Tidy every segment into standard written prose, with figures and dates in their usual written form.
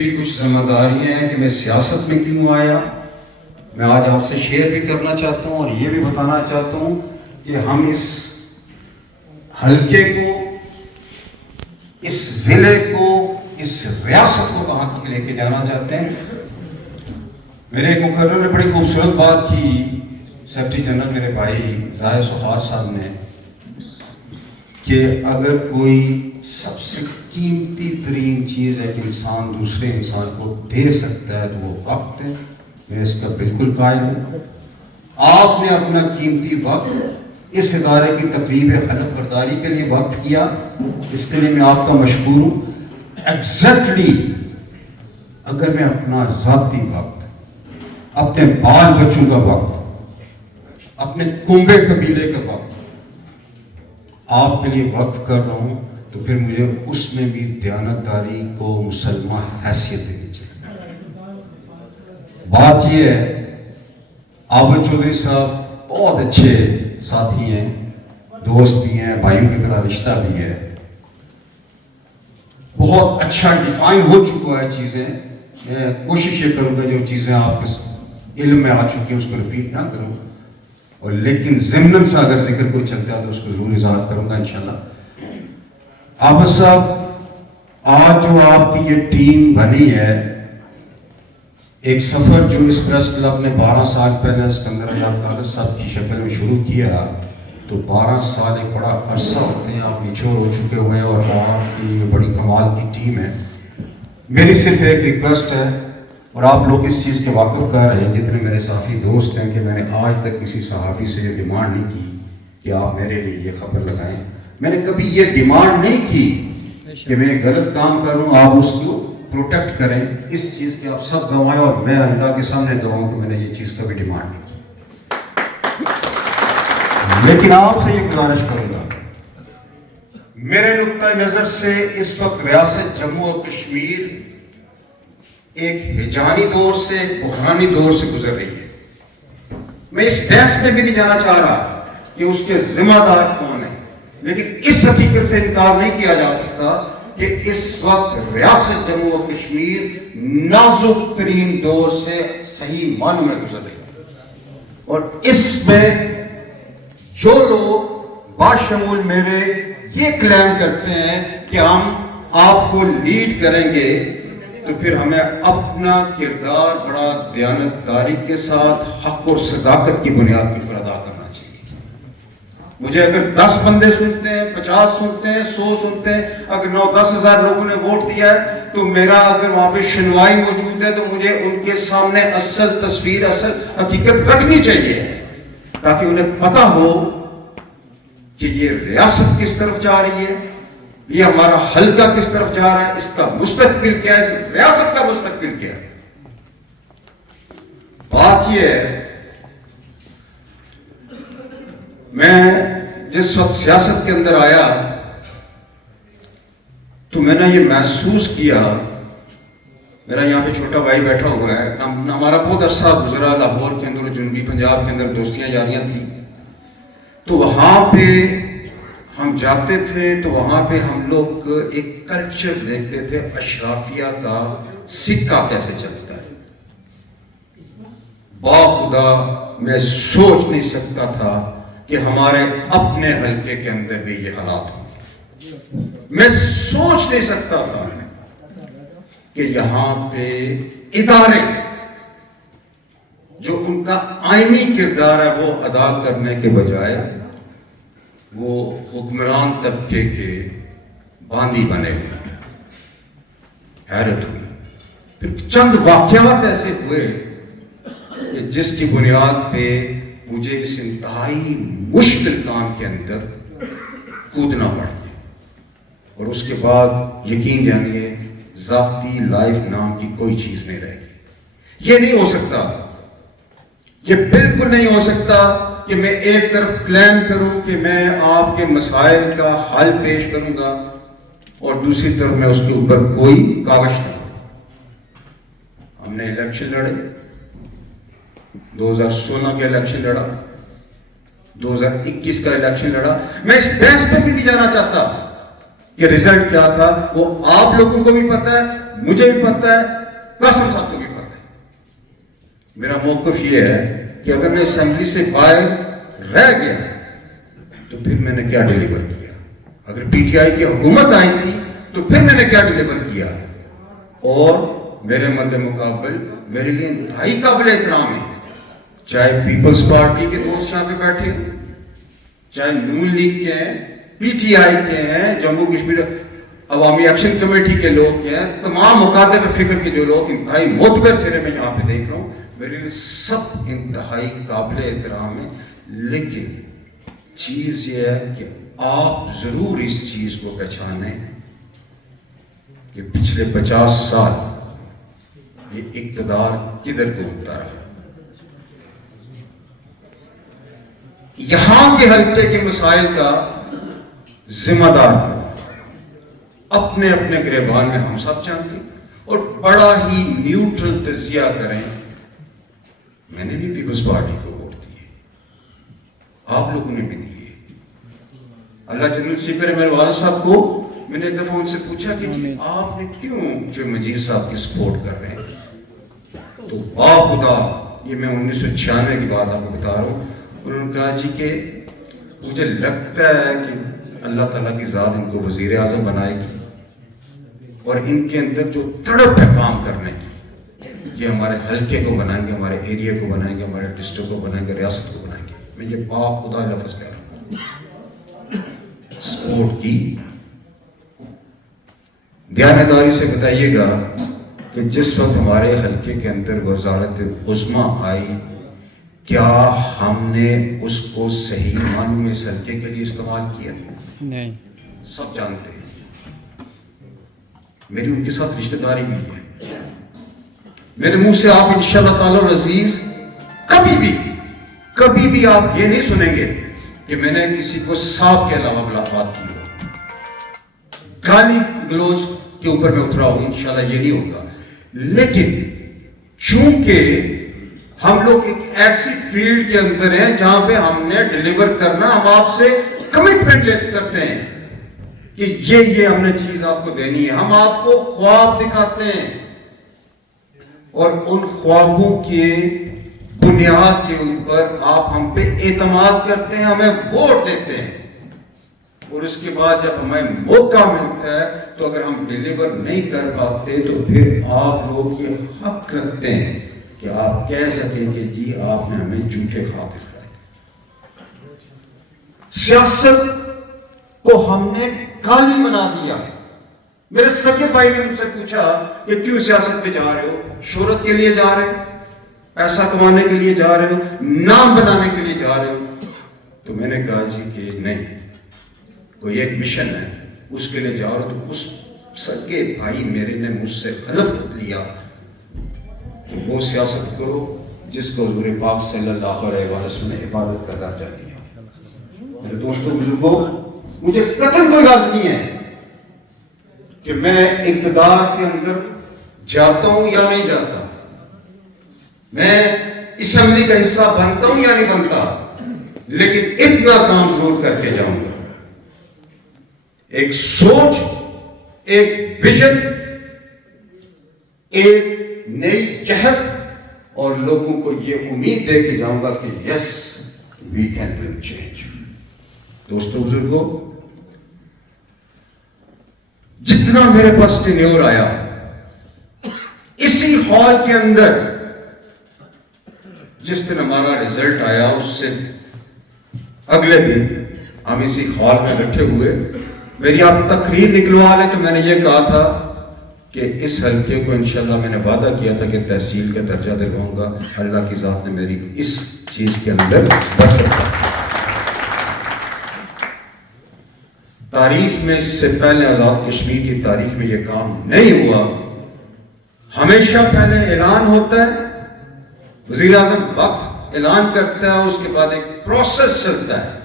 کچھ ذمہ داریاں ہیں کہ میں سیاست میں کیوں آیا، میں آج آپ سے شیئر بھی کرنا چاہتا ہوں اور یہ بھی بتانا چاہتا ہوں کہ ہم اس حلقے کو، اس ضلع کو، اس ریاست کو کہاں تک لے کے جانا چاہتے ہیں۔ میرے ایک مقرر نے بڑی خوبصورت بات کی، سیکرٹری جنرل میرے بھائی ظاہر سخاوت صاحب نے، کہ اگر کوئی سب سے قیمتی ترین چیز ہے کہ انسان دوسرے انسان کو دے سکتا ہے تو وہ وقت ہے۔ میں اس کا بالکل قائل ہوں۔ آپ نے اپنا قیمتی وقت اس ادارے کی تقریب حلف برداری کے لیے وقف کیا، اس کے لیے میں آپ کا مشکور ہوں۔ ایگزیکٹلی اگر میں اپنا ذاتی وقت، اپنے بال بچوں کا وقت، اپنے کنبے قبیلے کا وقت آپ کے لیے وقف کر رہا ہوں تو پھر مجھے اس میں بھی دیانتداری کو مسلمان حیثیت دینی چاہیے۔ بات یہ ہے، عابد چودھری صاحب بہت اچھے ساتھی ہیں، دوست بھی ہیں، بھائیوں کی طرح رشتہ بھی ہے، بہت اچھا ڈیفائن ہو چکا ہے چیزیں۔ میں کوشش یہ کروں گا جو چیزیں آپ کے علم میں آ چکی ہیں اس کو ریپیٹ نہ کروں، اور لیکن ضمناً سے اگر ذکر کوئی چلتا ہے تو اس کو ضرور اظہار کروں گا انشاءاللہ۔ عابد صاحب، آج جو آپ کی یہ ٹیم بنی ہے، ایک سفر جو اس پریس کلب نے 12 سال پہلے اسکندر اللہ قادر صاحب کی شکل میں شروع کیا، تو 12 سال ایک بڑا عرصہ ہوتے ہیں، آپ میچور ہو چکے ہوئے ہیں اور آپ کی بڑی کمال کی ٹیم ہے۔ میری صرف ایک ریکویسٹ ہے، اور آپ لوگ اس چیز کے واقف کر رہے ہیں، جتنے میرے ساتھی دوست ہیں، کہ میں نے آج تک کسی صحافی سے یہ ڈیمانڈ نہیں کی کہ آپ میرے لیے یہ خبر لگائیں۔ میں نے کبھی یہ ڈیمانڈ نہیں کی کہ میں غلط کام کروں، آپ اس کو پروٹیکٹ کریں۔ اس چیز کے آپ سب گواہیں، اور میں اللہ کے سامنے گواہوں کہ میں نے یہ چیز کبھی ڈیمانڈ نہیں کی۔ لیکن آپ سے یہ گزارش کروں گا، میرے نقطۂ نظر سے اس وقت ریاست جموں اور کشمیر ایک ہجانی دور سے، بحرانی دور سے گزر رہی ہے۔ میں اس بحث میں بھی نہیں جانا چاہ رہا کہ اس کے ذمہ دار کون ہیں، لیکن اس حقیقت سے انکار نہیں کیا جا سکتا کہ اس وقت ریاست جموں و کشمیر نازک ترین دور سے صحیح معنوں میں گزر رہی ہے، اور اس میں جو لوگ باشمول میرے یہ کلیم کرتے ہیں کہ ہم آپ کو لیڈ کریں گے، تو پھر ہمیں اپنا کردار بڑا دیانتداری کے ساتھ حق اور صداقت کی بنیاد کے اوپر ادا کرنا چاہیے۔ مجھے اگر 10 بندے سنتے ہیں، 50 سنتے ہیں، 100 سنتے ہیں، اگر 9-10 ہزار لوگوں نے ووٹ دیا ہے، تو میرا اگر وہاں پہ شنوائی موجود ہے تو مجھے ان کے سامنے اصل تصویر، اصل حقیقت رکھنی چاہیے، تاکہ انہیں پتہ ہو کہ یہ ریاست کس طرف جا رہی ہے، یہ ہمارا حلقہ کس طرف جا رہا ہے، اس کا مستقبل کیا ہے، اس ریاست کا مستقبل کیا ہے۔ بات یہ ہے، میں جس وقت سیاست کے اندر آیا تو میں نے یہ محسوس کیا، میرا یہاں پہ چھوٹا بھائی بیٹھا ہوا ہے، ہمارا بہت عرصہ گزرا لاہور کے اندر، جنوبی پنجاب کے اندر دوستیاں جاریاں تھیں، تو وہاں پہ ہم جاتے تھے تو وہاں پہ ہم لوگ ایک کلچر دیکھتے تھے، اشرافیہ کا سکہ کیسے چلتا ہے۔ باخدا میں سوچ نہیں سکتا تھا کہ ہمارے اپنے حلقے کے اندر بھی یہ حالات ہوں گے۔ میں سوچ نہیں سکتا تھا کہ یہاں پہ ادارے جو ان کا آئینی کردار ہے وہ ادا کرنے کے بجائے وہ حکمران طبقے کے باندی بنے ہوئے۔ حیرت ہوئی۔ پھر چند واقعات ایسے ہوئے کہ جس کی بنیاد پہ مجھے اس انتہائی مشکل کام کے اندر کودنا پڑ گیا، اور اس کے بعد یقین جانیے ذاتی لائف نام کی کوئی چیز نہیں رہ گئی۔ یہ نہیں ہو سکتا، یہ بالکل نہیں ہو سکتا کہ میں ایک طرف کلیم کروں کہ میں آپ کے مسائل کا حل پیش کروں گا اور دوسری طرف میں اس کے اوپر کوئی کاوش نہیں۔ ہم نے الیکشن لڑے، 2016 کے الیکشن لڑا، 2021 کا الیکشن لڑا۔ میں اس بحث پہ بھی نہیں جانا چاہتا کہ رزلٹ کیا تھا وہ آپ لوگوں کو بھی پتا ہے, مجھے بھی پتا ہے, قاسم صاحب کو بھی پتا ہے. میرا موقف یہ ہے کہ اگر میں اسمبلی سے باہر رہ گیا تو پھر میں نے کیا ڈیلیور کیا, اگر پی ٹی آئی کی حکومت آئی تھی تو پھر میں نے کیا ڈیلیور کیا. اور میرے مد مقابل میرے لیے انتہائی قابل احترام ہے, چاہے پیپلز پارٹی کے دوست یہاں پہ بیٹھے, چاہے نون لیگ کے ہیں, پی ٹی آئی کے ہیں, جموں کشمیر عوامی ایکشن کمیٹی کے لوگ ہیں, تمام مکاتب فکر کے جو لوگ انتہائی معتبر چہرے میں یہاں پہ دیکھ رہا ہوں, میرے لیے سب انتہائی قابل احترام ہے. لیکن چیز یہ ہے کہ آپ ضرور اس چیز کو پہچانیں کہ پچھلے 50 سال یہ اقتدار کدھر گھومتا رہا. یہاں کے حلقے کے مسائل کا ذمہ دار اپنے اپنے گریبان میں ہم سب جانتے ہیں, اور بڑا ہی نیوٹرل تجزیہ کریں. میں نے بھی پیپلز پارٹی کو ووٹ دیے, آپ لوگوں نے بھی دیے. اللہ جنرل سپیکر ہے میرے والد صاحب کو, میں نے ایک دفعہ ان سے پوچھا کہ جی آپ نے کیوں جو مجید صاحب کی سپورٹ کر رہے ہیں, تو خدا یہ میں 1996 کی بات آپ کو بتا رہا ہوں. انہوں نے کہا جی کہ مجھے لگتا ہے کہ اللہ تعالیٰ کی ذات ان کو وزیر اعظم بنائے گی, اور ان کے اندر جو تڑپ ہے کام کرنے کی, یہ ہمارے حلقے کو بنائیں گے, ہمارے ایریا کو بنائیں گے, ہمارے ڈسٹرکٹ کو بنائیں گے, ریاست کو بنائیں گے. میں یہ باپ خدا لفظ کہہ رہا ہوں. سپورٹ کی دیانتداری سے بتائیے گا کہ جس وقت ہمارے حلقے کے اندر وزارت عظمیٰ آئی, کیا ہم نے اس کو صحیح معنوں میں اس حلقے کے لیے استعمال کیا؟ نہیں. سب جانتے ہیں, میری ان کے ساتھ رشتہ داری بھی ہے. میرے منہ سے آپ انشاءاللہ تعالی العزیز کبھی بھی آپ یہ نہیں سنیں گے کہ میں نے کسی کو صاحب کے علاوہ بات کی ہو, گالی گلوچ کے اوپر میں اترا ہوں, انشاءاللہ یہ نہیں ہوگا. لیکن چونکہ ہم لوگ ایک ایسی فیلڈ کے اندر ہیں جہاں پہ ہم نے ڈیلیور کرنا, ہم آپ سے کمٹمنٹ کرتے ہیں کہ یہ ہم نے چیز آپ کو دینی ہے. ہم آپ کو خواب دکھاتے ہیں اور ان خوابوں کے بنیاد کے اوپر آپ ہم پہ اعتماد کرتے ہیں, ہمیں ووٹ دیتے ہیں, اور اس کے بعد جب ہمیں موقع ملتا ہے تو اگر ہم ڈیلیور نہیں کر پاتے تو پھر آپ لوگ یہ حق رکھتے ہیں کہ آپ کہہ سکیں کہ جی آپ نے ہمیں جھوٹے خواب دکھائے. سیاست کو ہم نے گالی بنا دیا. میرے سگے بھائی نے مجھ سے پوچھا کہ کیوں سیاست پہ جا رہے ہو؟ شہرت کے لیے جا رہے ہو, پیسہ کمانے کے لیے جا رہے ہو, نام بنانے کے لیے جا رہے ہو؟ تو میں نے کہا جی کہ نہیں, کوئی ایک مشن ہے اس کے لیے جا رہے ہو. تو اس سگے بھائی میرے نے مجھ سے حلف لیا کہ وہ سیاست کرو جس کو حضور پاک صلی اللہ علیہ وسلم نے عبادت کا درجہ دیا. میرے دوستوں بزرگوں, مجھے قطعاً کوئی غرض نہیں ہے کہ میں اقتدار کے اندر جاتا ہوں یا نہیں جاتا, میں اسمبلی کا حصہ بنتا ہوں یا نہیں بنتا, لیکن اتنا کام ضرور کر کے جاؤں گا. ایک سوچ, ایک ویژن, ایک نئی چہر, اور لوگوں کو یہ امید دے کے جاؤں گا کہ یس وی کین برنگ چینج. دوستوں بزرگوں, جتنا میرے پاس ٹینیور آیا اسی ہال کے اندر, جس دن ہمارا رزلٹ آیا اس سے اگلے دن ہم اسی ہال میں بیٹھے ہوئے, میری آپ تقریر نکلوا لیں تو میں نے یہ کہا تھا کہ اس حلقے کو انشاءاللہ میں نے وعدہ کیا تھا کہ تحصیل کا درجہ دلواؤں گا. اللہ کی ذات نے میری اس چیز کے اندر برکت. تاریخ میں اس سے پہلے آزاد کشمیر کی تاریخ میں یہ کام نہیں ہوا. ہمیشہ پہلے اعلان ہوتا ہے, وزیر اعظم وقت اعلان کرتا ہے, اس کے بعد ایک پروسیس چلتا ہے,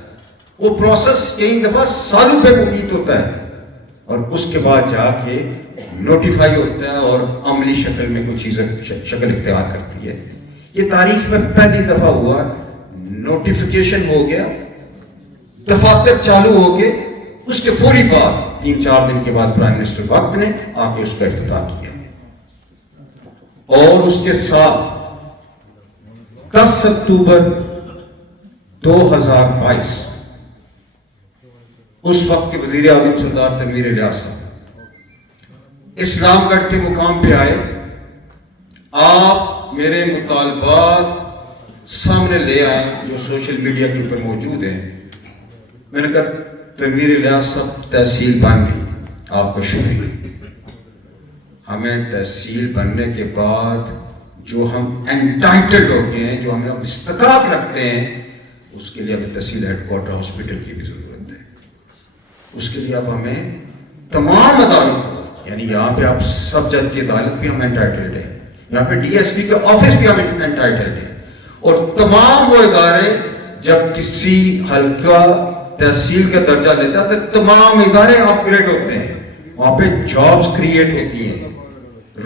وہ پروسیس کئی دفعہ سالوں پہ مقید ہوتا ہے, اور اس کے بعد جا کے نوٹیفائی ہوتا ہے اور عملی شکل میں کوئی چیز شکل اختیار کرتی ہے. یہ تاریخ میں پہلی دفعہ ہوا, نوٹیفیکیشن ہو گیا, دفاتر چالو ہو گئے, اس کے فوری بعد 3-4 دن کے بعد پرائم منسٹر وقت نے آ کے اس کا افتتاح کیا. اور اس کے ساتھ 10 اکتوبر 2022 اس وقت کے وزیر اعظم سردار تنویر الیاس صاحب اسلام گڑھ کے مقام پہ آئے. آپ میرے مطالبات سامنے لے آئے جو سوشل میڈیا کے اوپر موجود ہیں. میں نے کہا تنویر الیاس صاحب تحصیل بن گئی, آپ کا شکریہ. ہمیں تحصیل بننے کے بعد جو ہم انٹائٹلڈ ہوتے ہیں, جو ہمیں استحقاق رکھتے ہیں, اس کے لیے ہمیں تحصیل ہیڈ کوارٹر ہاسپٹل کی بھی ضرورت ہے. اس کے لیے اب ہمیں تمام اداروں کو, یعنی یہاں پہ آپ سب جج کی عدالت بھی ہم انٹائٹلڈ ہیں, یہاں پہ ڈی ایس پی کا آفس بھی ہم انٹائٹلڈ ہیں, اور تمام وہ ادارے جب کسی حلقہ تحصیل کا درجہ لیتا ہے تو تمام ادارے اپ گریڈ ہوتے ہیں, وہاں پہ جابز کریٹ ہوتی ہیں,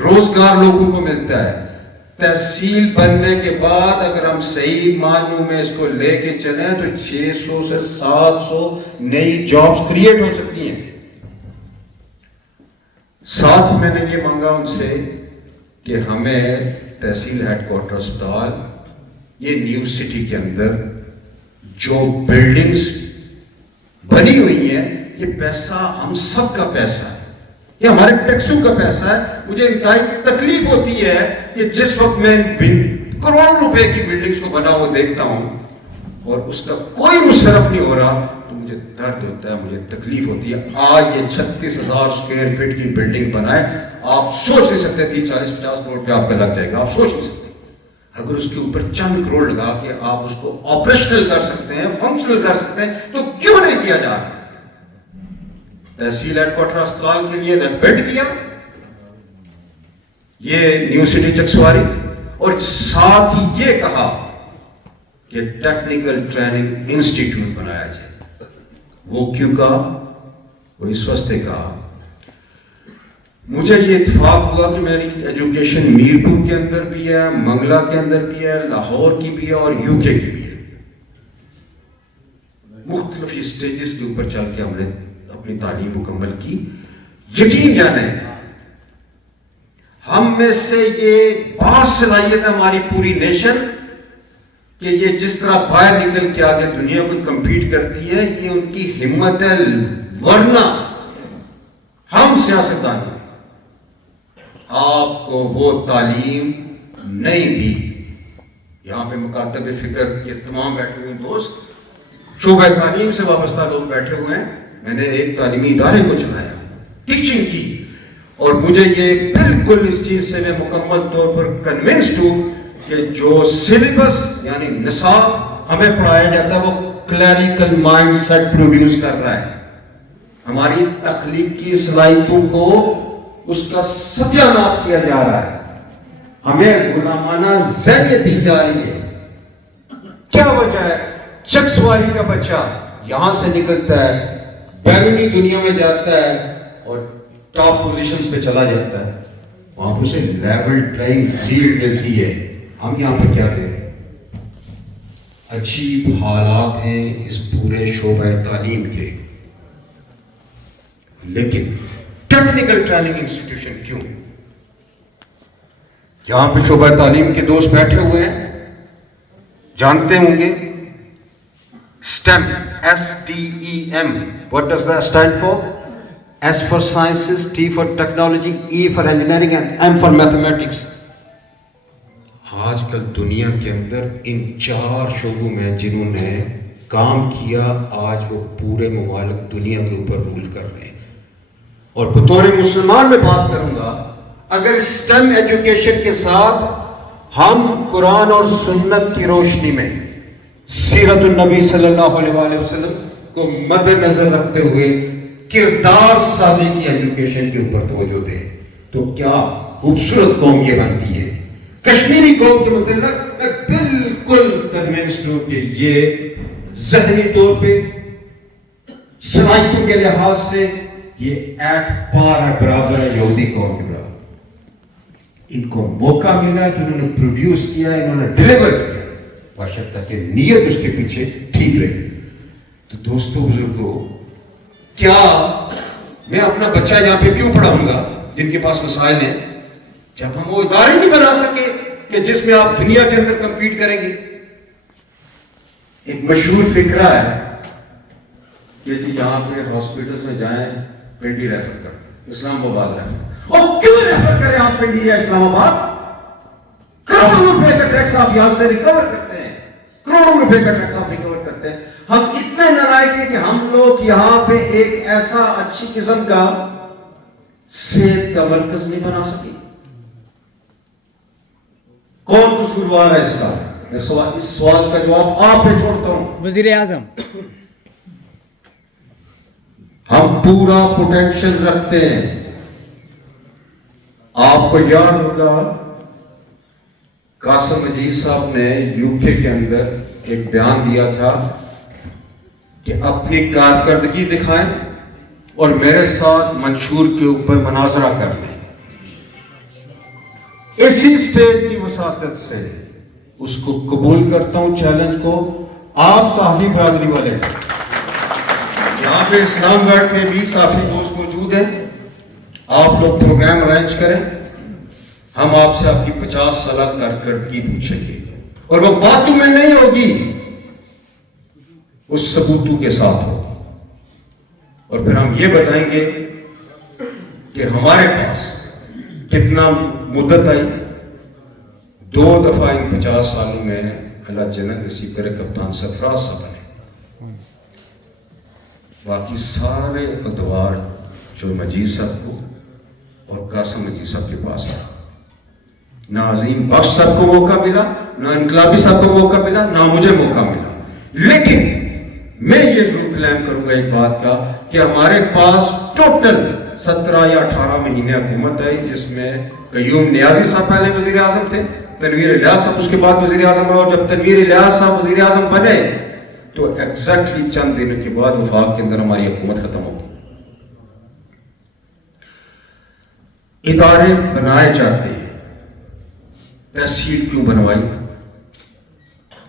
روزگار لوگوں کو ملتا ہے. تحصیل بننے کے بعد اگر ہم صحیح معنوں میں اس کو لے کے چلیں تو 600 سے 700 نئی جابز کریٹ ہو سکتی ہیں. ساتھ میں نے یہ مانگا ان سے کہ ہمیں تحصیل ہیڈ کوارٹر اسپتال, یہ نیو سٹی کے اندر جو بلڈنگز بنی ہوئی ہیں, یہ پیسہ ہم سب کا پیسہ ہے, یہ ہمارے ٹیکسوں کا پیسہ ہے. مجھے انتہائی تکلیف ہوتی ہے کہ جس وقت میں کروڑوں روپے کی بلڈنگز کو بنا ہوا دیکھتا ہوں اور اس کا کوئی مصرف نہیں ہو رہا تو مجھے درد ہوتا ہے, مجھے تکلیف ہوتی ہے. آج یہ 36,000 اسکوائر فٹ کی بلڈنگ بنائے, آپ سوچ نہیں سکتے 30-40-50 کروڑ پہ آپ کا لگ جائے گا, آپ سوچ نہیں سکتے. اگر اس کے اوپر چند کروڑ لگا کے آپ اس کو آپریشنل کر سکتے ہیں, فنکشنل کر سکتے ہیں, تو کیوں نہیں کیا جا رہا؟ تحصیل ہیڈ کوارٹر اسپتال کے لیے ریپیٹ کیا یہ نیو سٹی چکسواری, اور ساتھ ہی یہ کہا کہ ٹیکنیکل ٹریننگ انسٹیٹیوٹ بنایا جائے. وہ کیوں کہا؟ وہ اس واسطے کہا, مجھے یہ اتفاق ہوا کہ میری ایجوکیشن میرپور کے اندر بھی ہے, منگلہ کے اندر بھی ہے, لاہور کی بھی ہے اور یو کے کی بھی ہے. مختلف اسٹیجز کے اوپر چل کے ہم نے اپنی تعلیم مکمل کی. یقین جانیں ہم میں سے یہ بات صلاحیت ہے ہماری پوری نیشن کہ یہ جس طرح باہر نکل کے آگے دنیا کو کمپیٹ کرتی ہے, یہ ان کی ہمت ہے. ورنہ ہم سیاستدان آپ کو وہ تعلیم نہیں دی. یہاں پہ مکاتب فکر کے تمام بیٹھے ہوئے دوست, شعبہ تعلیم سے وابستہ لوگ بیٹھے ہوئے ہیں. میں نے ایک تعلیمی ادارے کو چلایا, ٹیچنگ کی, اور مجھے یہ بالکل اس چیز سے میں مکمل طور پر کنونسڈ ہوں کہ جو سلیبس یعنی نصاب ہمیں پڑھایا جاتا ہے وہ کلیریکل مائنڈ سیٹ پروڈیوس کر رہا ہے. ہماری تخلیقی صلاحیتوں کو اس کا ستیہ ناش کیا جا رہا ہے, ہمیں غلامانہ ذہنیت دی جا رہی ہے. کیا وجہ ہے؟ چکسواری کا بچہ یہاں سے نکلتا ہے, بیرونی دنیا میں جاتا ہے اور ٹاپ پوزیشنز پہ چلا جاتا ہے, وہاں پر اسے لیول پلینگ فیلڈ ملتی ہے. ہم یہاں پر کیا دیں؟ عجیب حالات ہیں اس پورے شعبہ تعلیم کے. لیکن ٹیکنیکل ٹریننگ انسٹیٹیوشن کیوں؟ یہاں پہ شعبہ تعلیم کے دوست بیٹھے ہوئے ہیں, جانتے ہوں گے STEM, STEM. What does that stand for? S for sciences, T for technology, E for engineering and M for mathematics. آج کل دنیا کے اندر ان 4 شعبوں میں جنہوں نے کام کیا, آج وہ پورے ممالک دنیا کے اوپر رول کر رہے ہیں. اور بطور مسلمان میں بات کروں گا, اگر STEM ایجوکیشن کے ساتھ ہم قرآن اور سنت کی روشنی میں سیرت النبی صلی اللہ علیہ وآلہ وسلم کو مد نظر رکھتے ہوئے کردار سازی کی ایجوکیشن کے اوپر توجہ دیں تو کیا خوبصورت قوم یہ بنتی ہے. کشمیری قوم کے متعلق میں بالکل کنونسڈ ہوں کہ یہ ذہنی طور پہ صلاحیتوں کے لحاظ سے یہ ایٹ پار ہے, برابر ہے یہودی قوم کے برابر. ان کو موقع ملا کہ انہوں نے پروڈیوس کیا, انہوں نے ڈیلیور کیا, بشرطہ کہ نیت اس کے پیچھے ٹھیک رہی. تو دوستو بزرگوں, کیا میں اپنا بچہ یہاں پہ کیوں پڑھاؤں گا جن کے پاس وسائل ہیں، جب ہم وہ ادارے نہیں بنا سکے کہ جس میں آپ دنیا کے اندر کمپیٹ کریں گے؟ ایک مشہور فکرہ ہے کہ جی یہاں پہ ہاسپٹلس میں جائیں پنڈی ریفر کرتے، اسلام آباد ریفر، اور کیوں ریفر کریں آپ پنڈی یا اسلام آباد؟ کروڑوں روپے کا ٹیکس آپ یہاں سے ریکور کرتے ہیں، کروڑوں روپے کا ٹیکس آپ ریکور کرتے ہیں۔ ہم اتنے نالائق ہیں کہ ہم لوگ یہاں پہ ایک ایسا اچھی قسم کا صحت کا مرکز نہیں بنا سکے۔ کون قصوروار ہے اس کا؟ میں اس سوال کا جواب آپ پہ چھوڑتا ہوں۔ وزیر اعظم۔ ہم پورا پوٹینشل رکھتے ہیں۔ آپ کو یاد ہوگا قاسم مجید صاحب نے یو کے اندر ایک بیان دیا تھا کہ اپنی کارکردگی دکھائیں اور میرے ساتھ منشور کے اوپر مناظرہ کر لیں۔ اسی سٹیج کی وساطت سے اس کو قبول کرتا ہوں چیلنج کو۔ آپ صحافی برادری والے یہاں پہ اسلام گڑھ کے بھی صحافی دوست موجود ہیں، آپ لوگ پروگرام ارینج کریں، ہم آپ سے آپ کی 50 سالہ کارکردگی پوچھیں گے، اور وہ باتوں میں نہیں ہوگی، اس ثبوتوں کے ساتھ ہو، اور پھر ہم یہ بتائیں گے کہ ہمارے پاس کتنا مدت آئی۔ 2 دفعہ ان 50 سالوں میں اللہ جنت نصیب کرے کپتان سرفراز صاحب نے، باقی سارے ادوار جو مجید صاحب کو اور قاسم مجید صاحب کے پاس ہے، نہ عظیم بخش صاحب کو موقع ملا، نہ انقلابی صاحب کو موقع ملا، نہ مجھے موقع ملا۔ لیکن میں یہ ضرور کلیم کروں گا ایک بات کا کہ ہمارے پاس ٹوٹل 17 یا 18 مہینے حکومت آئی، جس میں قیوم نیازی صاحب پہلے وزیر اعظم تھے، تنویر الیاس صاحب اس کے بعد وزیر اعظم، اور جب تنویر الیاس صاحب وزیر اعظم بنے تو ایگزیکٹلی چند دنوں کے بعد وفاق کے اندر ہماری حکومت ختم ہو گئی۔ ادارے بنائے جاتے ہیں، تحصیل کیوں بنوائی؟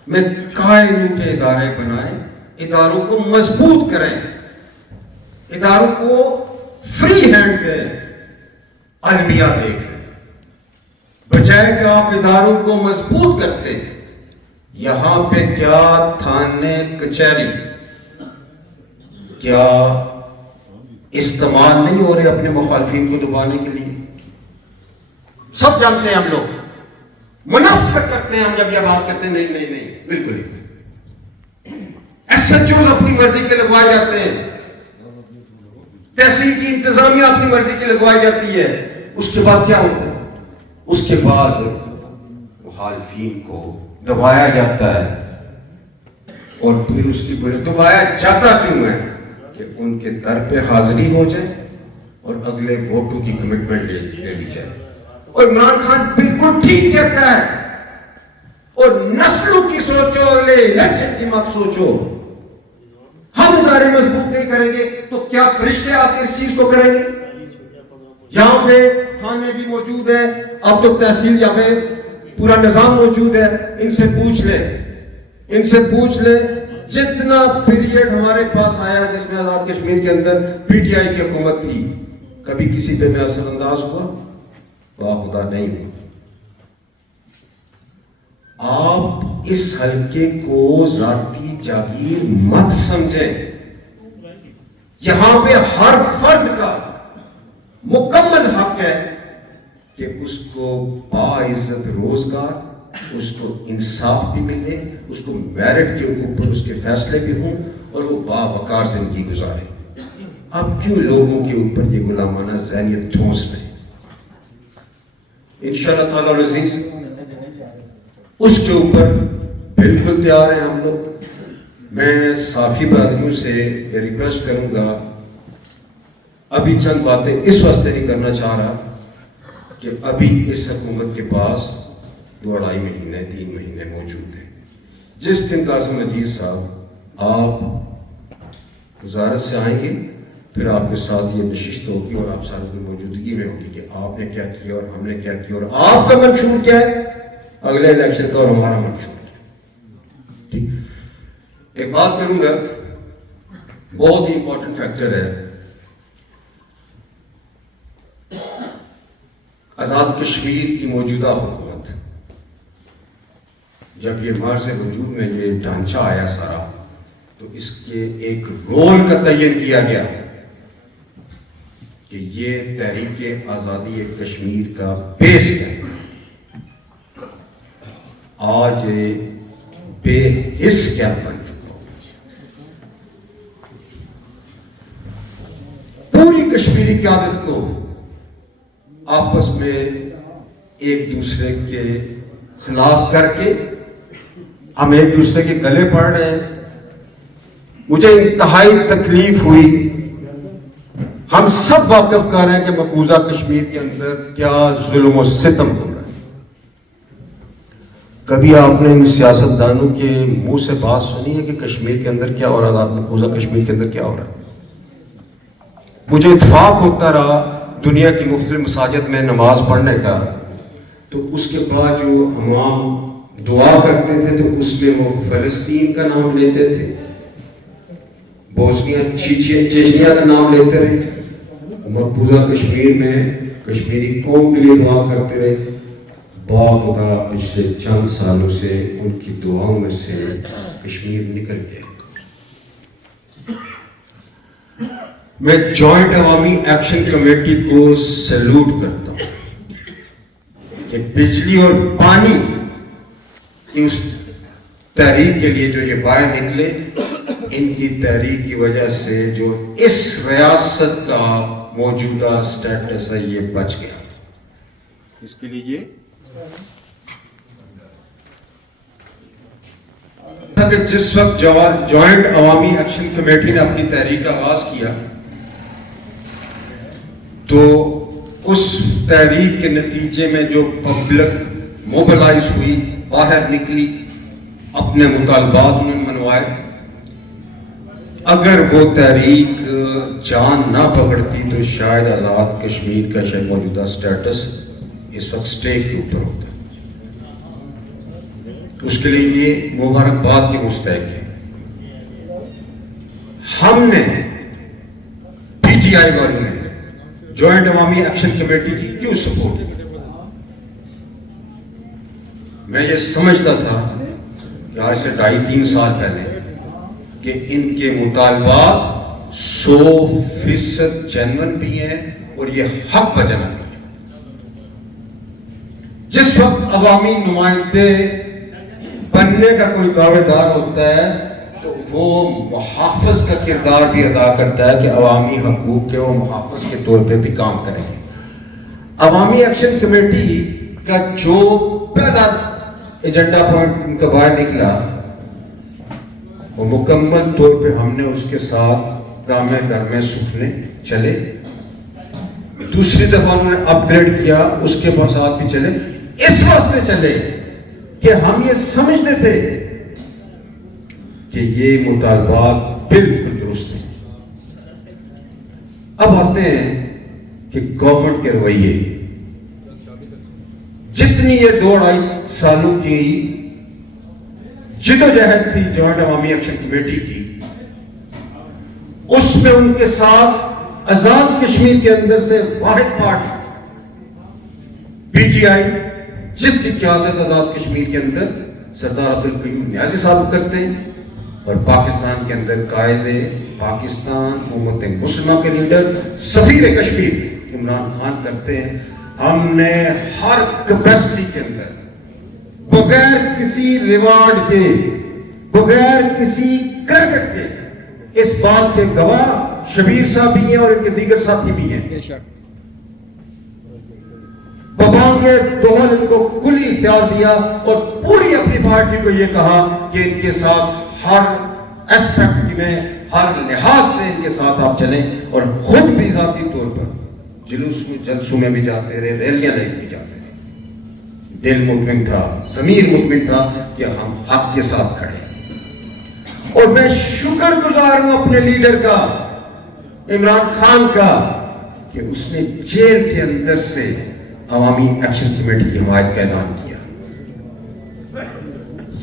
میں قائل ہوں کہ ادارے بنائیں، اداروں کو مضبوط کریں، اداروں کو فری ہینڈ دیں، المیہ دیکھ لیں، بجائے کہ آپ اداروں کو مضبوط کرتے ہیں۔ یہاں پہ کیا تھانے کچہری کیا استعمال نہیں ہو رہے اپنے مخالفین کو دبانے کے لیے؟ سب جانتے ہیں، ہم لوگ منافقت کرتے ہیں ہم جب یہ بات کرتے ہیں، نہیں نہیں نہیں، بالکل نہیں۔ ایس ایچ اوز اپنی مرضی کے لگوائے جاتے ہیں، تحصیل کی انتظامیہ اپنی مرضی کی لگوائی جاتی ہے، اس کے بعد کیا ہوتا ہے؟ اس کے بعد مخالفین کو دبایا جاتا ہے، اور پھر اس کی دبایا جاتا کیوں ہے؟ کہ ان کے در پہ حاضری ہو جائے اور اگلے ووٹوں کی کمٹمنٹ لے لی جائے۔ اور عمران خان بالکل ٹھیک کہتا ہے، اور نسلوں کی سوچو، الیکشن کی مت سوچو۔ ہم ادارے مضبوط نہیں کریں گے تو کیا فرشتے آ کے اس چیز کو کریں گے؟ یہاں پہ تھانے بھی موجود ہیں، اب تو تحصیل یہاں پہ پورا نظام موجود ہے، ان سے پوچھ لیں، ان سے پوچھ لیں، جتنا پیریڈ ہمارے پاس آیا جس میں آزاد کشمیر کے اندر پی ٹی آئی کی حکومت تھی، کبھی کسی پہ میں اثر انداز ہوا؟ واہ خدا نہیں ہوا۔ آپ اس حلقے کو ذاتی جاگیر مت سمجھیں، یہاں پہ ہر فرد کا مکمل حق ہے کہ اس کو باعزت روزگار، اس کو انصاف بھی ملے، اس کو میرٹ کے اوپر اس کے فیصلے بھی ہوں، اور وہ باوقار زندگی گزارے۔ آپ کیوں لوگوں کے اوپر یہ غلامانہ ذہنیت ٹھونس رہے ہیں؟ انشاءاللہ تعالیٰ العزیز اس کے اوپر بالکل تیار ہیں ہم لوگ۔ میں صحافی برادریوں سے ریکویسٹ کروں گا، ابھی چند باتیں اس واسطے نہیں کرنا چاہ رہا کہ ابھی اس حکومت کے پاس 2-2.5 مہینے 3 مہینے موجود ہیں۔ جس دن قاسم مجید صاحب آپ وزارت سے آئیں گے، پھر آپ کے ساتھ یہ نشست ہوگی اور آپ سارے کی موجودگی میں ہوگی کہ آپ نے کیا کیا اور ہم نے کیا کیا، اور آپ کا منشور کیا ہے اگلے الیکشن کا اور ہمارا منشور کیا۔ ٹھیک، ایک بات کروں گا، بہت ہی امپورٹنٹ فیکٹر ہے آزاد کشمیر کی موجودہ حکومت جب یہ مرز وجود میں یہ ڈھانچہ آیا سارا تو اس کے ایک رول کا تعین کیا گیا کہ یہ تحریک آزادی کشمیر کا بیس ہے. آج بے حس کیا بن چکا ہو. پوری کشمیری قیادت کو آپس میں ایک دوسرے کے خلاف کر کے ہم ایک دوسرے کے گلے پڑ رہے ہیں. مجھے انتہائی تکلیف ہوئی. ہم سب واقف کر رہے ہیں کہ مقبوضہ کشمیر کے اندر کیا ظلم و ستم ہو رہا ہے. کبھی آپ نے ان سیاستدانوں کے منہ سے بات سنی ہے کہ کشمیر کے اندر کیا ہو رہا ہے, مقبوضہ کشمیر کے اندر کیا ہو رہا ہے؟ مجھے اتفاق ہوتا رہا دنیا کی مختلف مساجد میں نماز پڑھنے کا, تو اس کے بعد جو امام دعا کرتے تھے تو اس میں وہ فلسطین کا نام لیتے تھے, بوسنیا چیچنیا کا نام لیتے رہے, مقبوضہ کشمیر میں کشمیری قوم کے لیے دعا کرتے رہے. خدا پچھلے چند سالوں سے ان کی دعاؤں میں سے کشمیر نکل گیا. میں جوائنٹ عوامی ایکشن کمیٹی کو سیلوٹ کرتا ہوں کہ بجلی اور پانی کی اس تحریک کے لیے جو یہ باہر نکلے, ان کی تحریک کی وجہ سے جو اس ریاست کا موجودہ سٹیٹس ہے یہ بچ گیا. اس کے لیے یہ کہ جس وقت جوائنٹ عوامی ایکشن کمیٹی نے اپنی تحریک کا آغاز کیا تو اس تحریک کے نتیجے میں جو پبلک موبلائز ہوئی, باہر نکلی, اپنے مطالبات انہوں نے منوائے. اگر وہ تحریک جان نہ پکڑتی تو شاید آزاد کشمیر کا شاید موجودہ سٹیٹس اس وقت سٹیٹ کے اوپر ہوتا. اس کے لیے یہ مبارکباد کے مستحق ہے. ہم نے پی ٹی آئی والوں نے جوائنٹ عوامی ایکشن کمیٹی کی کیوں سپورٹ کی؟ میں یہ سمجھتا تھا کہ آج سے 2.5-3 سال پہلے کہ ان کے مطالبات 100% جینوئن بھی ہیں اور یہ حق بجانب بھی ہیں. جس وقت عوامی نمائندے بننے کا کوئی دعوے دار ہوتا ہے تو وہ محافظ کا کردار بھی ادا کرتا ہے کہ عوامی حقوق کے وہ محافظ کے طور پہ بھی کام کریں. عوامی ایکشن کمیٹی کا جو پہلا ایجنڈا پوائنٹ ان کا باہر نکلا وہ مکمل طور پہ ہم نے اس کے ساتھ دامے درمے سکھنے چلے. دوسری دفعہ انہوں نے اپ گریڈ کیا, اس کے ساتھ بھی چلے. اس واسطے چلے کہ ہم یہ سمجھتے تھے کہ یہ مطالبات بالکل درست ہیں. اب آتے ہیں کہ گورنمنٹ کے رویے. جتنی یہ 2-2.5 سالوں کی جدوجہد تھی جوائنٹ عوامی ایکشن کمیٹی کی, اس میں ان کے ساتھ آزاد کشمیر کے اندر سے واحد پارٹی پی ٹی آئی, جس کی قیادت آزاد کشمیر کے اندر سردار عبدالقیوم نیازی صاحب کرتے ہیں, اور پاکستان کے اندر قائد پاکستان امت مسلمہ کے لیڈر سفیر کشمیر عمران خان کرتے ہیں. ہم نے ہر کیپیسٹی کے اندر بغیر کسی ریوارڈ کے, بغیر کسی کریڈٹ کے, اس بات کے گواہ شبیر صاحب بھی ہیں اور ان کے دیگر ساتھی بھی ہیں. بابانگے دوہل ان کو کلی اختیار دیا اور پوری اپنی پارٹی کو یہ کہا کہ ان کے ساتھ ہر ایسپیکٹ میں, ہر لحاظ سے ان کے ساتھ آپ چلیں, اور خود بھی ذاتی طور پر جلسوں میں بھی جاتے رہے, ریلیاں لے بھی جاتے رہے. دل مطمئن تھا, ضمیر مطمئن تھا کہ ہم حق کے ساتھ کھڑے ہیں. اور میں شکر گزار ہوں اپنے لیڈر کا, عمران خان کا, کہ اس نے جیل کے اندر سے عوامی ایکشن کمیٹی کی حمایت کا اعلان کیا.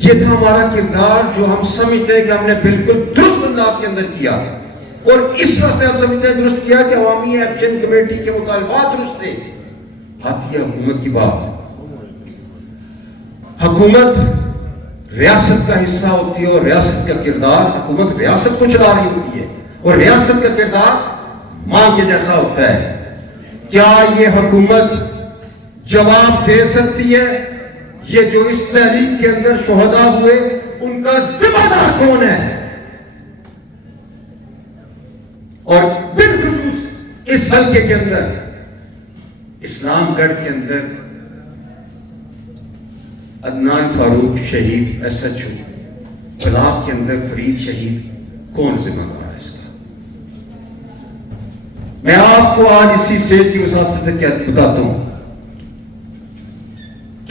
یہ تھا ہمارا کردار جو ہم سمجھتے ہیں کہ ہم نے بالکل درست انداز کے اندر کیا, اور اس واسطے ہم سمجھتے ہیں درست کیا کہ عوامی ایکشن کمیٹی کے مطالبات درست تھے. آتی ہے حکومت کی بات. حکومت ریاست کا حصہ ہوتی ہے اور ریاست کا کردار, حکومت ریاست کو چلا رہی ہوتی ہے اور ریاست کا کردار ماں کے جیسا ہوتا ہے. کیا یہ حکومت جواب دے سکتی ہے یہ جو اس تحریک کے اندر شہداء ہوئے ان کا ذمہ دار کون ہے؟ اور بالخصوص اس حلقے کے اندر اسلام گڑھ کے اندر عدنان فاروق شہید ایس ایچ او, بلاک کے اندر فرید شہید, کون ذمہ دار ہے اس کا؟ میں آپ کو آج اسی اسٹیج کی وساطت سے کیا بتاتا ہوں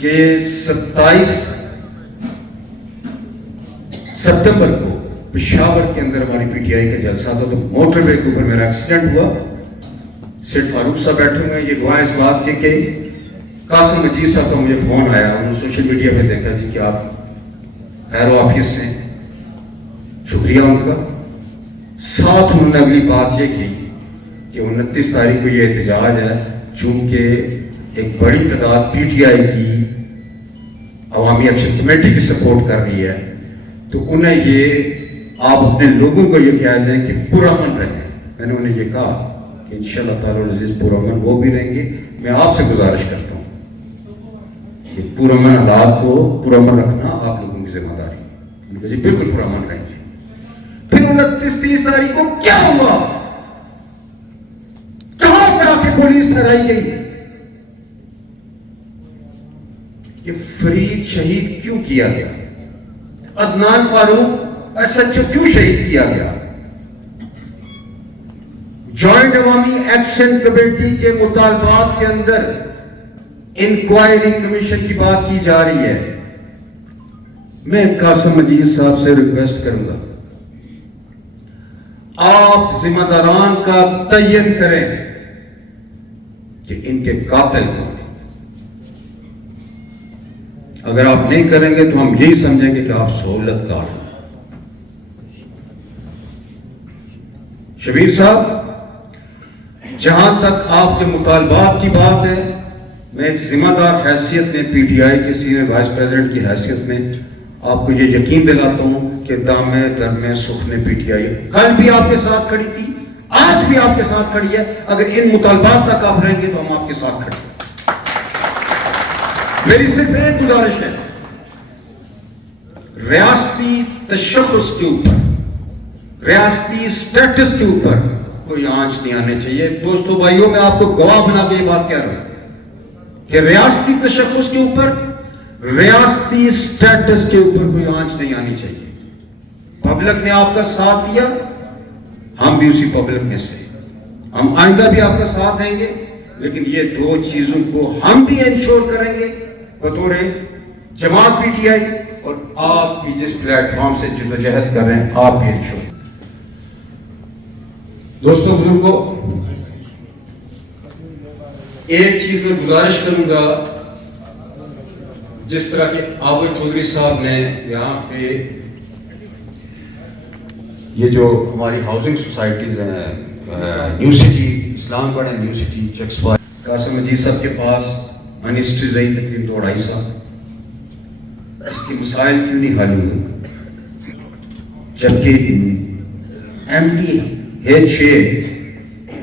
کہ 27 ستمبر کو پشاور کے اندر ہماری پی ٹی آئی کا جلسہ تھا, تو موٹر وے کے اوپر میرا ایکسیڈنٹ ہوا. سیٹ فاروق صاحب بیٹھے ہوئے, یہ گواہ اس بات کے کہ قاسم مجید صاحب کا مجھے فون آیا, انہوں نے سوشل میڈیا پہ دیکھا جی کہ آپ خیر و عافیت سے, شکریہ ان کا. ساتھ انہوں نے اگلی بات یہ کی کہ 29 تاریخ کو یہ احتجاج ہے, چونکہ ایک بڑی تعداد پی ٹی آئی کی عوامی ایکشن کمیٹی کی سپورٹ کر رہی ہے, تو انہیں یہ آپ اپنے لوگوں کو یہ کہہ دیں کہ پرامن رہیں. میں نے انہیں یہ کہا کہ انشاءاللہ تعالی العزیز پرامن وہ بھی رہیں گے. میں آپ سے گزارش کرتا ہوں کہ پرامن حالات کو پرامن رکھنا آپ لوگوں کی ذمہ داری. ان کو جی بالکل پرامن رہیں گے. پھر 29-30 تاریخ کو کیا ہوا؟ کہاں جا کے پولیس ٹھہرائی گئی کہ فرید شہید کیوں کیا گیا, عدنان فاروق ایس ایچ او کیوں شہید کیا گیا. جوائنٹ عوامی ایکشن کمیٹی کے مطالبات کے اندر انکوائری کمیشن کی بات کی جا رہی ہے. میں قاسم مجید صاحب سے ریکویسٹ کروں گا, آپ ذمہ داران کا تعین کریں کہ ان کے قاتل کون ہیں. اگر آپ نہیں کریں گے تو ہم یہی سمجھیں گے کہ آپ سہولت کار ہیں. شبیر صاحب, جہاں تک آپ کے مطالبات کی بات ہے, میں ایک ذمہ دار حیثیت میں, پی ٹی آئی کے سینئر وائس پریزیڈنٹ کی حیثیت میں آپ کو یہ یقین دلاتا ہوں کہ دامے درمے سخن پی ٹی آئی کل بھی آپ کے ساتھ کھڑی تھی, آج بھی آپ کے ساتھ کھڑی ہے. اگر ان مطالبات تک آپ رہیں گے تو ہم آپ کے ساتھ کھڑے ہیں. میری صرف ایک گزارش ہے, ریاستی تشخص کے اوپر, ریاستی سٹیٹس کے اوپر کوئی آنچ نہیں آنے چاہیے. دوستو بھائیوں, میں آپ کو گواہ بنا کے یہ بات کہہ رہا ہوں کہ ریاستی تشخص کے اوپر, ریاستی سٹیٹس کے اوپر کوئی آنچ نہیں آنی چاہیے. پبلک نے آپ کا ساتھ دیا, ہم بھی اسی پبلک میں سے, ہم آئندہ بھی آپ کا ساتھ دیں گے, لیکن یہ دو چیزوں کو ہم بھی انشور کریں گے بطور جماعت پی ٹی آئی, اور آپ بھی جس پلیٹ فارم سے جدوجہد کر رہے ہیں آپ بھی انشور. دوستوں بزرگوں, ایک چیز میں گزارش کروں گا, جس طرح کہ عابد چودھری صاحب نے یہاں پہ یہ جو ہماری ہاؤسنگ سوسائٹیز ہیں, نیو سٹی اسلام گڑھ نیو سٹی چکسوار, قاسم مجید صاحب کے پاس منسٹری رہی تقریباً 2-2.5 سال, اس کے مسائل کیوں نہیں حل ہوئے؟ جبکہ M D H A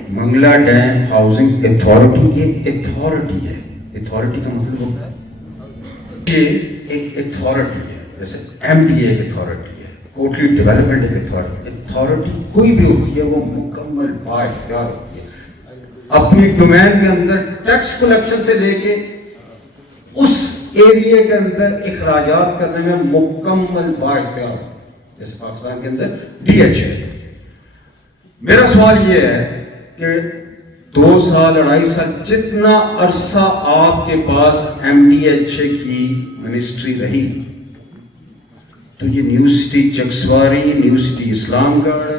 Mangla dam housing authority, یہ اتھارٹی ہے. اتھارٹی کا مطلب ہوتا ہے یہ ایک اتھارٹی ہے, جیسے ایم ڈی ایک اتھارٹی ہے, کوٹلی ڈیولپمنٹ ایک اتھارٹی. اتھارٹی کوئی بھی ہوتی ہے وہ مکمل بااختیار ہوتی ہے, اپنی ڈومین کے اندر ٹیکس کلیکشن سے لے کے اس ایریے کے اندر اخراجات کرنے میں مکمل بااختیار ہوتی ہے, جیسے پاکستان کے اندر ڈی ایچ ہے. میرا سوال یہ ہے کہ 2 سال 2.5 سال جتنا عرصہ آپ کے پاس ایم ڈی ایچ اے کی منسٹری رہی, تو یہ new city Chakswari, new city اسلام گڑھ,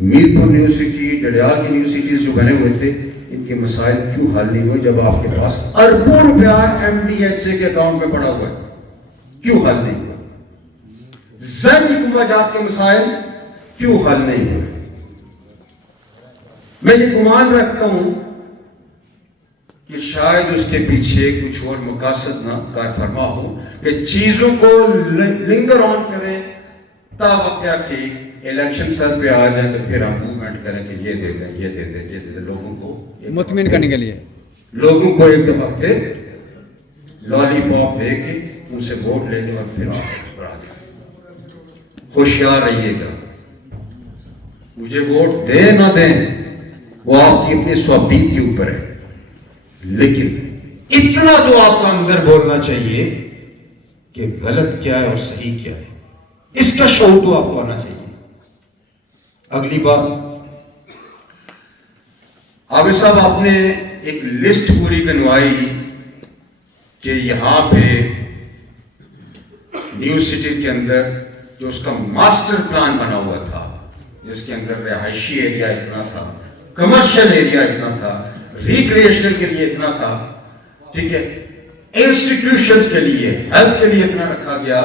میرپور نیو سٹی, ڈڈیال کی نیو سٹیز جو بنے ہوئے تھے, ان کے مسائل کیوں حل نہیں ہوئے جب آپ کے پاس اربوں روپیہ ایم ڈی ایچ اے کے اکاؤنٹ میں پڑا ہوا ہے؟ کیوں حل نہیں ہوا؟ ذہنی قوت جات کے مسائل کیوں حل نہیں ہوئے؟ میں یہ گمان رکھتا ہوں کہ شاید اس کے پیچھے کچھ اور مقاصد نہ کار فرما ہو کہ چیزوں کو لنگر آن کریں تا وقت کہ الیکشن سر پہ آ جائیں تو پھر ہم موومنٹ کریں کہ یہ دے دیں یہ دے دیں یہ دے دیں، لوگوں کو مطمئن کرنے کے لیے لوگوں کو ایک دفعہ پھر لالی پاپ دے کے ان سے ووٹ لے لیں اور پھر آپ آ جائیں۔ ہوشیار رہیے گا، مجھے ووٹ دیں نہ دیں وہ آپ کی اپنی صوابدید کے اوپر ہے، لیکن اتنا تو آپ کا اندر بولنا چاہیے کہ غلط کیا ہے اور صحیح کیا ہے، اس کا شعور تو آپ کو آنا چاہیے۔ اگلی بات، عابد صاحب آپ نے ایک لسٹ پوری بنوائی کہ یہاں پہ نیو سٹی کے اندر جو اس کا ماسٹر پلان بنا ہوا تھا، جس کے اندر رہائشی ایریا اتنا تھا، کمرشل ایریا اتنا تھا، ریکریشنل کے لیے اتنا تھا، ٹھیک ہے، انسٹیٹیوشنز کے لیے، ہیلتھ کے لیے اتنا رکھا گیا،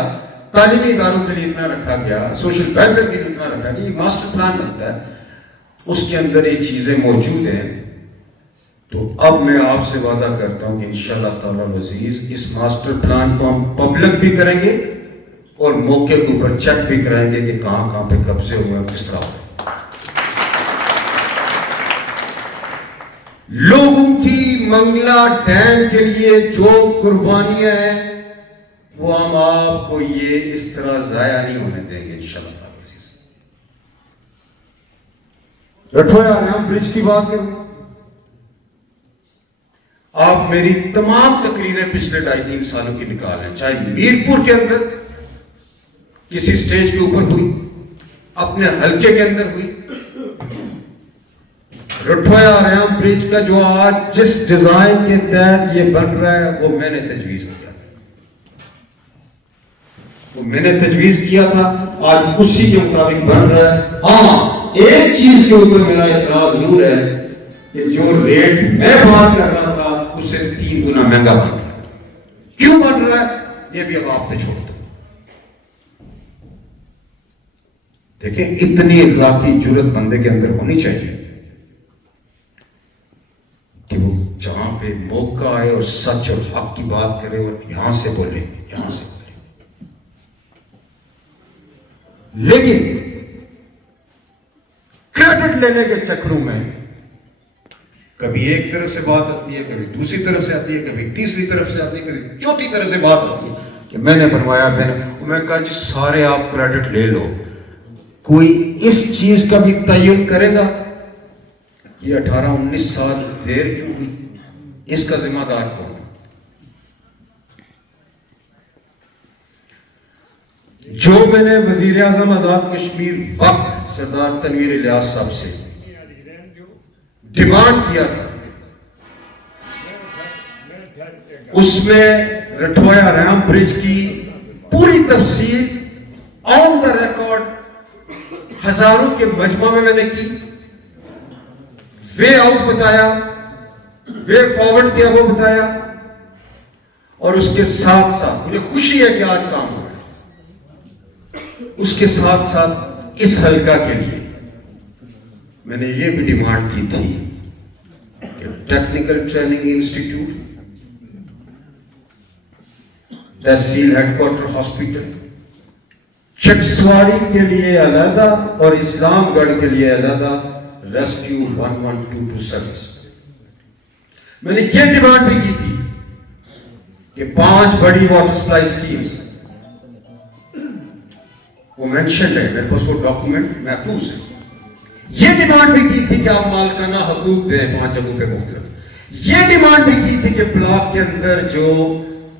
تعلیمی اداروں کے لیے اتنا رکھا گیا، سوشل ویلفیئر کے لیے اتنا رکھا گیا، یہ ماسٹر پلان بنتا ہے، اس کے اندر یہ چیزیں موجود ہیں۔ تو اب میں آپ سے وعدہ کرتا ہوں کہ انشاءاللہ تعالی العزیز اس ماسٹر پلان کو ہم پبلک بھی کریں گے اور موقع کے اوپر چیک بھی کرائیں گے کہ کہاں کہاں پہ قبضے ہوئے ہیں، کس طرح ہوئے۔ لوگوں کی منگلا ڈیم کے لیے جو قربانیاں ہیں وہ ہم آپ کو یہ اس طرح ضائع نہیں ہونے دیں گے انشاءاللہ تعالی العزیز۔ رٹھویا ریام برج کی بات کروں، آپ میری تمام تقریریں پچھلے 2.5-3 سالوں کی نکالیں، چاہے میرپور کے اندر کسی سٹیج کے اوپر ہوئی، اپنے حلقے کے اندر ہوئی، رٹھویا ریام برج کا جو آج جس ڈیزائن کے تحت یہ بن رہا ہے وہ میں نے تجویز کیا تھا، وہ میں نے تجویز کیا تھا، آج اسی کے مطابق بن رہا ہے۔ ہاں ایک چیز کے اوپر میرا اعتراض ضرور ہے کہ جو ریٹ میں بات کر رہا تھا اس سے 3 گنا مہنگا بن رہا ہے۔ کیوں بن رہا ہے یہ بھی اب آپ پہ چھوڑ دو۔ دیکھیں اتنی اخلاقی جرت بندے کے اندر ہونی چاہیے کہ وہ جہاں پہ موقع آئے اور سچ اور حق کی بات کرے اور یہاں سے بولے یہاں سے بولے۔ لیکن کریڈٹ لینے کے چکروں میں کبھی ایک طرف سے بات آتی ہے، کبھی دوسری طرف سے آتی ہے، کبھی تیسری طرف سے آتی ہے، کبھی چوتھی طرف سے بات آتی ہے کہ میں نے بنوایا، میں کہا جی سارے آپ کریڈٹ لے لو، کوئی اس چیز کا بھی تعین کرے گا یہ 18-19 سال دیر کیوں ہوئی، اس کا ذمہ دار کون ہے؟ جو میں نے وزیر اعظم آزاد کشمیر وقت سردار تنویر الیاس صاحب سے ڈیمانڈ کیا تھا، اس میں رٹھویا ریام برج کی پوری تفصیل آن دا ریکارڈ ہزاروں کے مجمع میں نے کی، وے آؤٹ بتایا، وے فارورڈ کیا وہ بتایا، اور اس کے ساتھ ساتھ مجھے خوشی ہے کہ آج کام ہو رہا ہے، اس کے ساتھ ساتھ اس حلقہ کے لیے میں نے یہ بھی ڈیمانڈ کی تھی کہ ٹیکنیکل ٹریننگ انسٹیٹیوٹ، تحصیل ہیڈ کوارٹر ہاسپٹل، چکسواری کے لیے علیحدہ اور اسلام گڑھ کے لیے علیحدہ ریسکیو 1122 سروس۔ میں نے یہ ڈیمانڈ بھی کی تھی کہ 5 بڑی واٹر سپلائی سکیمز وہ مینشنڈ ہے، میرے پاس وہ ڈاکومنٹ محفوظ ہے۔ یہ ڈیمانڈ بھی کی تھی کہ آپ مالکانہ حقوق دیں 5 جگہوں پہ مختلف۔ یہ ڈیمانڈ بھی کی تھی کہ بلاک کے اندر جو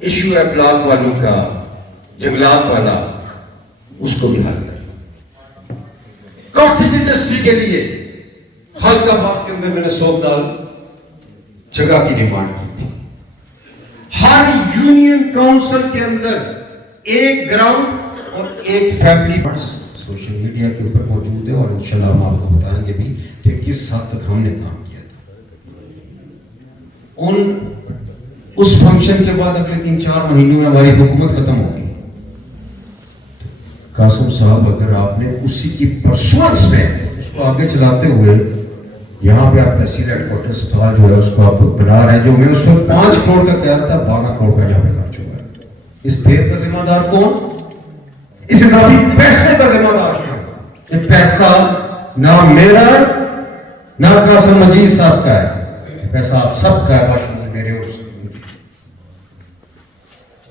ایشو ہے بلاک والوں کا، جنگلات والا، اس کو بھی حل کریں۔ کاٹیج انڈسٹری کے لیے خالقہ آباد کے اندر میں نے 100 کنال جگہ کی ڈیمانڈ کی تھی۔ ہر یونین کاؤنسل کے اندر ایک گراؤنڈ اور ایک فیملی سوشل میڈیا کے اوپر موجود ہے، اور انشاءاللہ ہم آپ کو بتائیں گے بھی کہ کس حد تک ہم نے کام کیا تھا۔ اس فنکشن کے بعد اگلے 3-4 مہینوں میں ہماری حکومت ختم ہوگی۔ قاسم صاحب اگر آپ نے اسی کی پرسوانس میں اس کو آگے چلاتے ہوئے یہاں پہ آپ تحصیل ہیڈ کوارٹر اسپتال جو ہے اس کو آپ بنا رہے ہیں، جو میں اس وقت 5 کروڑ کا کہہ رہا تھا، 12 کروڑ کا یہاں پہ خرچ ہوا ہے. اس دیر کا ذمہ دار کون؟ اس اضافی پیسے کا ذمہ دار کون؟ یہ پیسہ نہ میرا نہ قاسم مجید صاحب کا ہے، پیسہ آپ سب کا ہے، باشمول میرے اور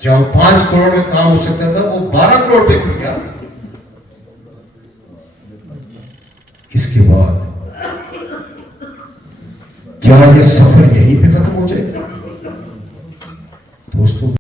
جہاں 5 کروڑ میں کام ہو سکتا تھا وہ 12 کروڑ پہ کھل گیا. اس کے بعد کیا یہ سفر یہیں پہ